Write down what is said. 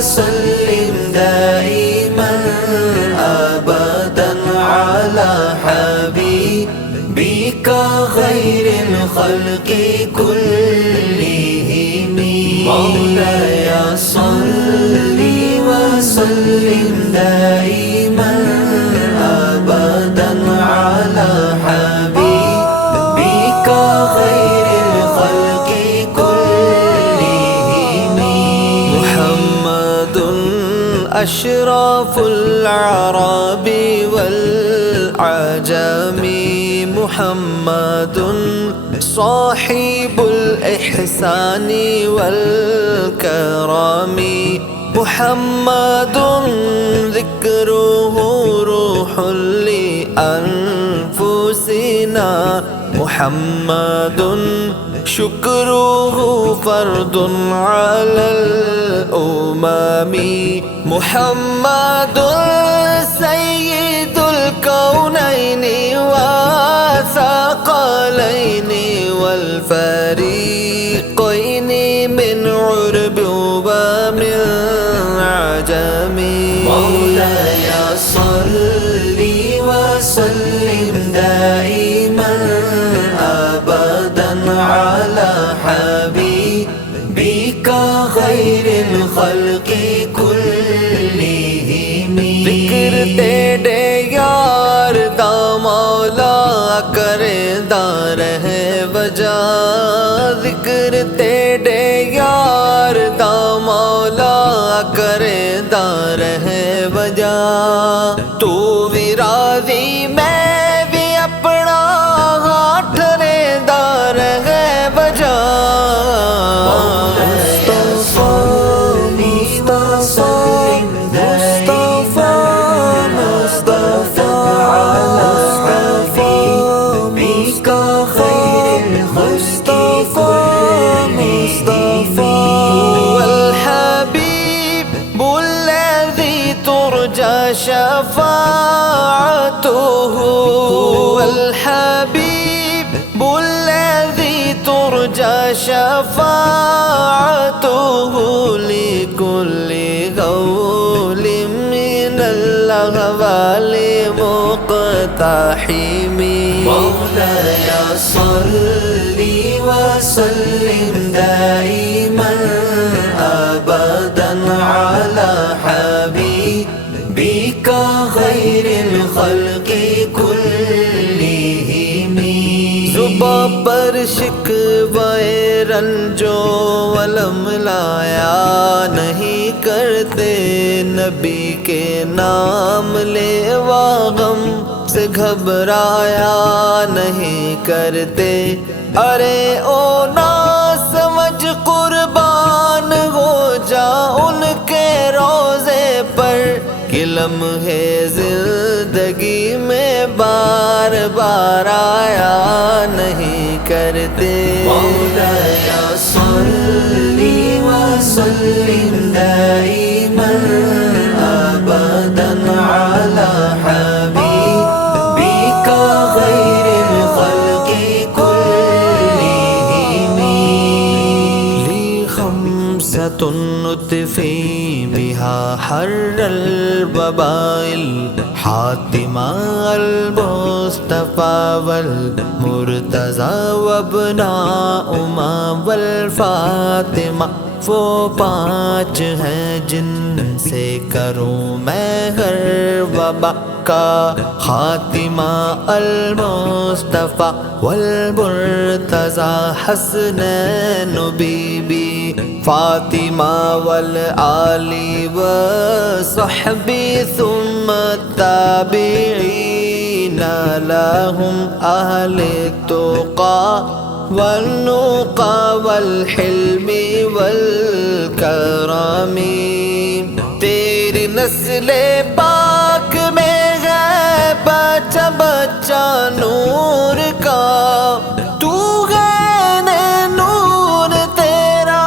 وسلم دائما أبدا على حبيبك خير الخلق كلهم. مولاي صل وسلم دائما أبدا على حبيبك خير الخلق كلهم. محمد أشرف الأعراب والعجم، محمد صاحب الإحسان والكرم، محمد ذكره روح لأنفسنا، محمد شكره فرض على الأمم، محمد سيد الكونين والثقلين والفريقين من عرب ومن عجم. مولاي صل وسلم دائما أبدا على حبيبك خير الخلق كلهم. ذکر تیرے یار دا مولا کردا رہے وجہ، ذکر تیرے یار دا مولا کردا رہے وجہ، تو بھی راضی میں بھی اپنا ہاتھ رہدا رہے وجہ. شفاعته والحبيب الذي ترجى شفاعته لكل قول من الأغوال مقتحم. مولاي صل وسلم دائما أبدا على حبيبك خير الخلق كلهم. زباں پر شکوائے رنجو ولم لایا نہیں کرتے، نبی کے نام لیوا غم سے گھبرایا نہیں کرتے. ارے او نا سمجھ قربان ہو جا ان کے روزے پر، کہ لمحے زندگی میں بار بار آیا نہیں کرتے. مولاي صل وسلم دائما أبدا على حبيبك خير الخلق كلهم. لي خمسة نطفي بها حر الوباء، الحاتمة المصطفى والمرتضى وابناؤما والفاطمة. وہ پانچ ہیں جن سے کروں میں ہر وبا کا خاتمہ، المصطفى والمرتضى حسنین بی بی فاطمہ والآل وصحبی ثم التابعین لهم أهل التقى والنقى والحلم والكرم. تیری نسل پاک میں ہے بچہ بچہ نور کا، تو ہے نور تیرا